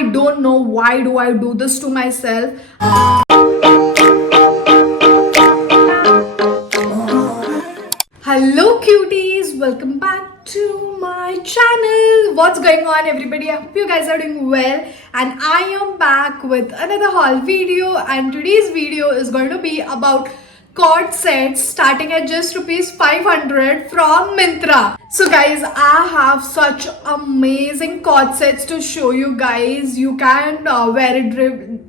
I don't know why do I do this to myself. Hello cuties, welcome back to my channel. What's going on everybody? I hope you guys are doing well, and I am back with another haul video, and today's video is going to be about cord sets starting at just rupees 500 from Myntra. So guys, I have such amazing cord sets to show you guys. You can wear it during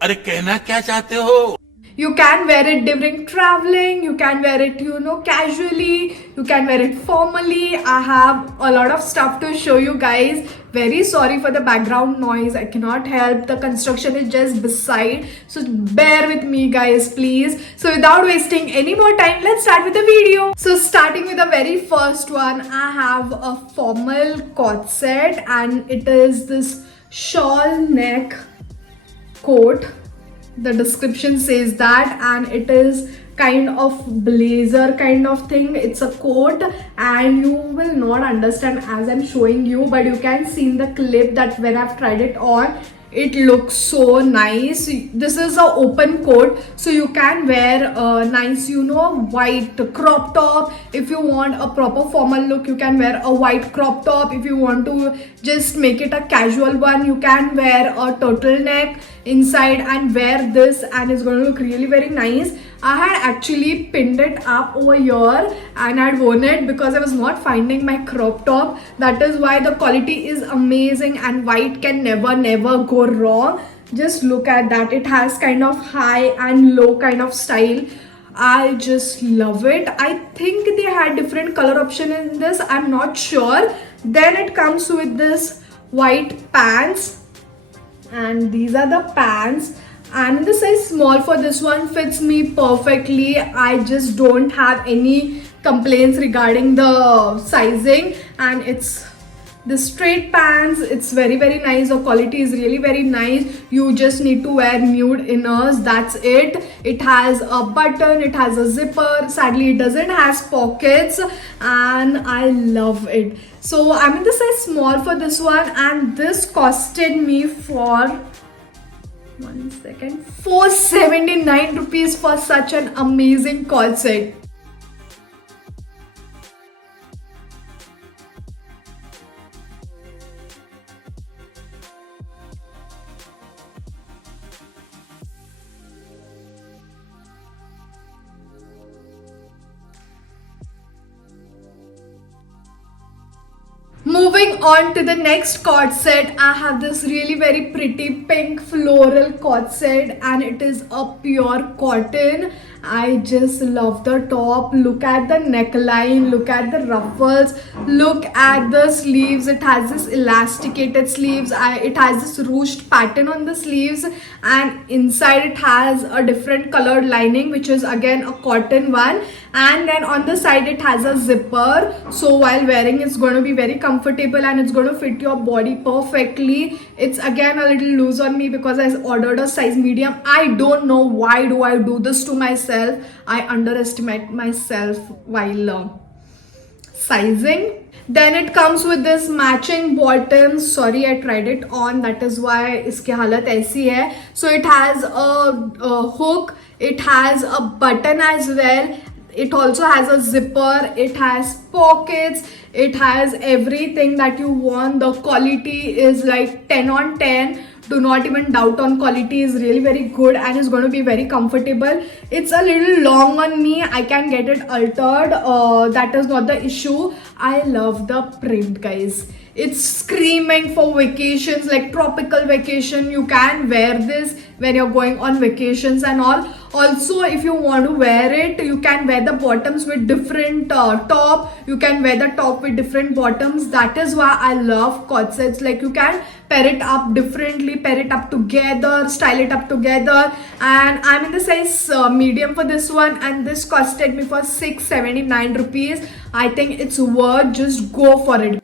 अरे कहना क्या चाहते हो? You can wear it during traveling, you can wear it, casually, you can wear it formally. I have a lot of stuff to show you guys. Very sorry for the background noise, I cannot help. The construction is just beside. So bear with me guys, please. So without wasting any more time, let's start with the video. So starting with the very first one, I have a formal cord set and it is this shawl neck coat. The description says that, and it is kind of blazer kind of thing. It's a coat and you will not understand as I'm showing you, but you can see in the clip that when I've tried it on, it looks so nice. This is a open coat, so you can wear a nice white crop top. If you want a proper formal look, you can wear a white crop top. If you want to just make it a casual one, you can wear a turtleneck inside and wear this, and it's going to look really very nice. I had actually pinned it up over here and I'd worn it because I was not finding my crop top. That is why the quality is amazing, and white can never go wrong. Just look at that. It has kind of high and low kind of style. I just love it. I think they had different color option in this, I'm not sure. Then it comes with this white pants, and these are the pants, and the size small for this one fits me perfectly. I just don't have any complaints regarding the sizing, and it's the straight pants. It's very nice. The quality is really very nice. You just need to wear nude inners, that's it. It has a button, it has a zipper. Sadly it doesn't has pockets, and I love it. So I'm in the size small for this one, and this costed me for 479 rupees for such an amazing cord set. Moving on to the next cord set, I have this really very pretty pink floral cord set, and it is a pure cotton. I just love the top. Look at the neckline, look at the ruffles, look at the sleeves. It has this elasticated sleeves. It has this ruched pattern on the sleeves, and inside it has a different colored lining, which is again a cotton one. And then on the side it has a zipper, so while wearing it's going to be very comfortable and it's going to fit your body perfectly. It's again a little loose on me because I ordered a size medium. I don't know why do I do this to myself. I underestimate myself while sizing. Then it comes with this matching bottom. Sorry, I tried it on, that is why iski halat aisi hai. So it has a hook, it has a button as well. It also has a zipper, it has pockets, it has everything that you want. The quality is like 10 on 10. Do not even doubt on quality. Is really very good and is going to be very comfortable. It's a little long on me. I can get it altered. That is not the issue. I love the print, guys. It's screaming for vacations, like tropical vacation. You can wear this when you're going on vacations and all. Also, if you want to wear it, you can wear the bottoms with different top. You can wear the top with different bottoms. That is why I love cord sets. Like you can pair it up differently, pair it up together, style it up together. And I'm in the size medium for this one, and this costed me for 679 rupees. I think it's worth, just go for it.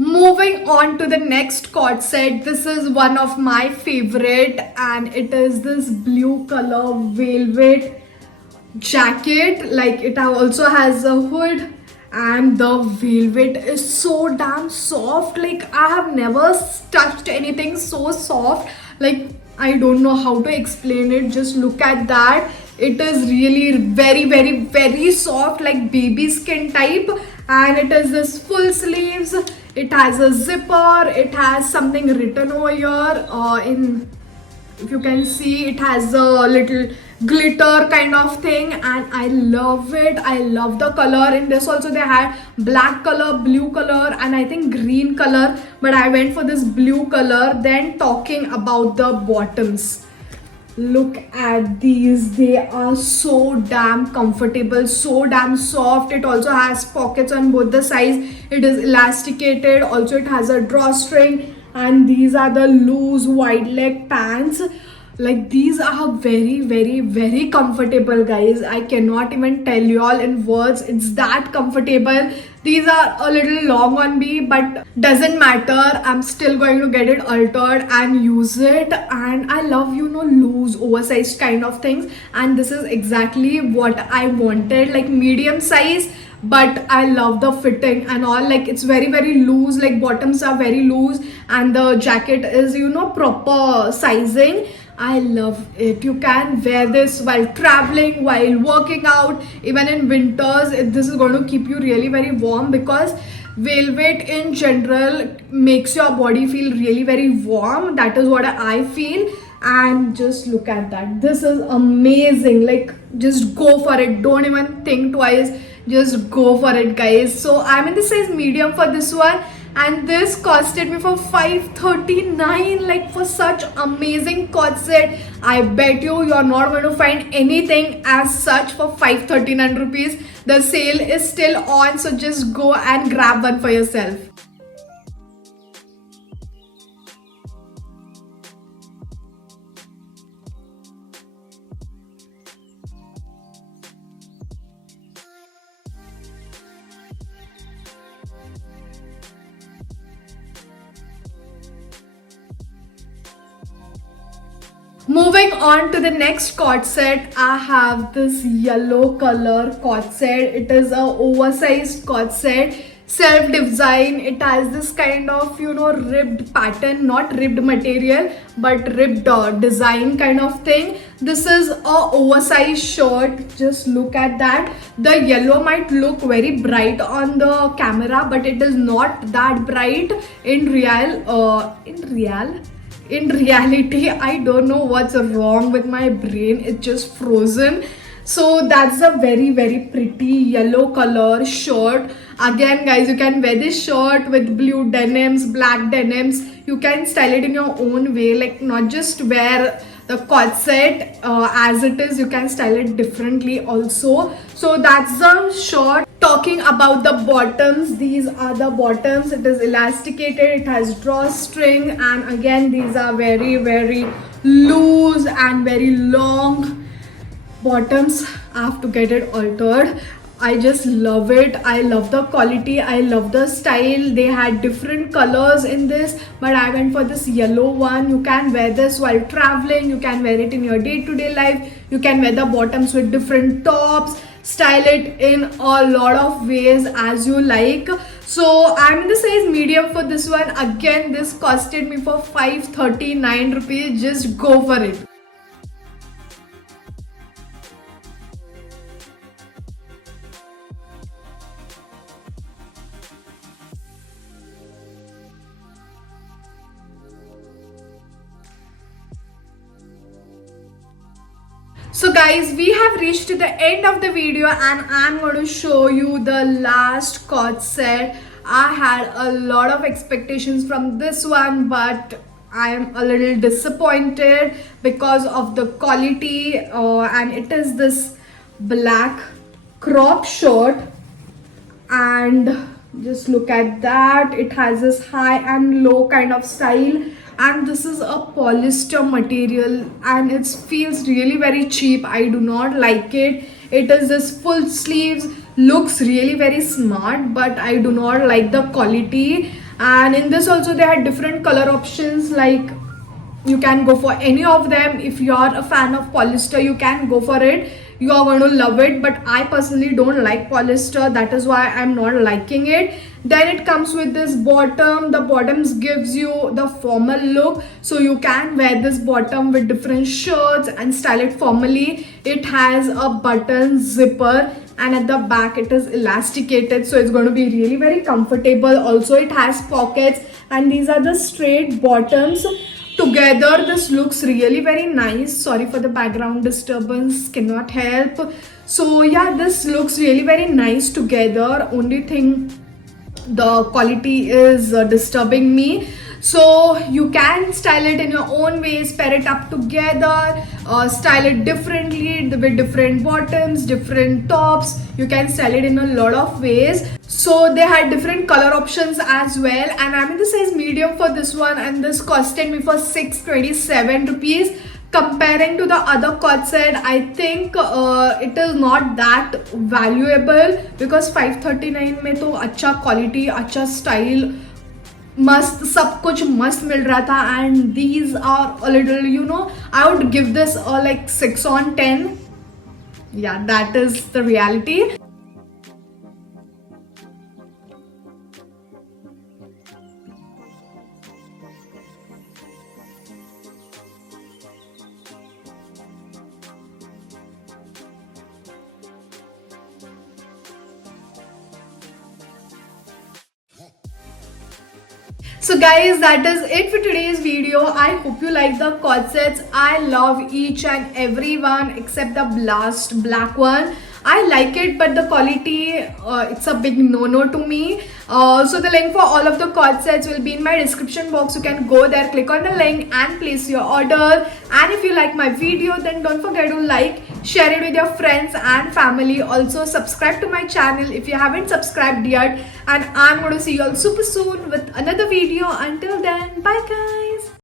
Moving on to the next cord set. This is one of my favorite, and it is this blue color velvet jacket. Like, it also has a hood, and the velvet is so damn soft. Like, I have never touched anything so soft. Like, I don't know how to explain it. Just look at that. It is really very, very, very soft, like baby skin type. And it is this full sleeves. It has a zipper. It has something written over here. If you can see, it has a little glitter kind of thing, and I love it. I love the color. In this also they had black color, blue color, and I think green color, but I went for this blue color. Then talking about the bottoms, look at these. They are so damn comfortable, so damn soft. It also has pockets on both the sides. It is elasticated. Also it has a drawstring, and these are the loose wide leg pants. Like, these are very, very, very comfortable, guys. I cannot even tell you all in words. It's that comfortable. These are a little long on me, but doesn't matter. I'm still going to get it altered and use it. And I love, loose, oversized kind of things. And this is exactly what I wanted, like medium size. But I love the fitting and all. Like, it's very, very loose. Like, bottoms are very loose, and the jacket is, proper sizing. I love it. You can wear this while traveling, while working out, even in winters. This is going to keep you really very warm, because velvet in general makes your body feel really very warm. That is what I feel. And just look at that. This is amazing. Like, just go for it. Don't even think twice. Just go for it, guys. So I'm in the size medium for this one, and this costed me for $539. Like, for such amazing cord set, I bet you're not going to find anything as such for 539 rupees. The sale is still on, so just go and grab one for yourself. Moving on to the next cord set, I have this yellow color cord set. It is a oversized cord set, self-design. It has this kind of, ribbed pattern, not ribbed material, but ribbed design kind of thing. This is a oversized shirt. Just look at that. The yellow might look very bright on the camera, but it is not that bright in reality. I don't know what's wrong with my brain. It's just frozen. So that's a very, very pretty yellow color shirt. Again, guys, you can wear this shirt with blue denims, black denims. You can style it in your own way. Like, not just wear the cord set as it is. You can style it differently also. So that's the shirt. Talking about the bottoms, these are the bottoms. It is elasticated, it has drawstring, and again, these are very, very loose and very long bottoms. I have to get it altered. I just love it. I love the quality. I love the style. They had different colors in this, but I went for this yellow one. You can wear this while traveling. You can wear it in your day-to-day life. You can wear the bottoms with different tops, style it in a lot of ways as you like. So I'm in the size medium for this one. Again, this costed me for 539 rupees. Just go for it. So guys, we have reached to the end of the video, and I'm going to show you the last cord set. I had a lot of expectations from this one, but I am a little disappointed because of the quality, and it is this black crop shirt, and just look at that. It has this high and low kind of style, and this is a polyester material, and it feels really very cheap. I do not like it. It is this full sleeves, looks really very smart, but I do not like the quality. And in this also they had different color options, like you can go for any of them. If you are a fan of polyester, you can go for it, you are going to love it. But I personally don't like polyester, that is why I'm not liking it. Then it comes with this bottom. The bottoms gives you the formal look, so you can wear this bottom with different shirts and style it formally. It has a button zipper, and at the back it is elasticated, so it's going to be really very comfortable. Also it has pockets, and these are the straight bottoms. Together this looks really very nice. Sorry for the background disturbance, cannot help. So yeah, this looks really very nice together. Only thing, the quality is disturbing me. So you can style it in your own ways, pair it up together, style it differently with different bottoms, different tops. You can style it in a lot of ways. So they had different color options as well, and I'm in the size medium for this one, and this costed me for 627 rupees. Comparing to the other cord set, I think it is not that valuable, because 539 में तो अच्छा quality, अच्छा style, मस्त सब कुछ मस्त मिल रहा था. And these are a little, you know, I would give this like 6 on 10. Yeah, that is the reality. So guys, that is it for today's video. I hope you like the cord sets. I love each and every one except the blast black one. I like it, but the quality, it's a big no-no to me. So the link for all of the cord sets will be in my description box. You can go there, click on the link and place your order. And if you like my video, then don't forget to like, share it with your friends and family. Also subscribe to my channel if you haven't subscribed yet. And I'm going to see you all super soon with another video. Until then, bye guys.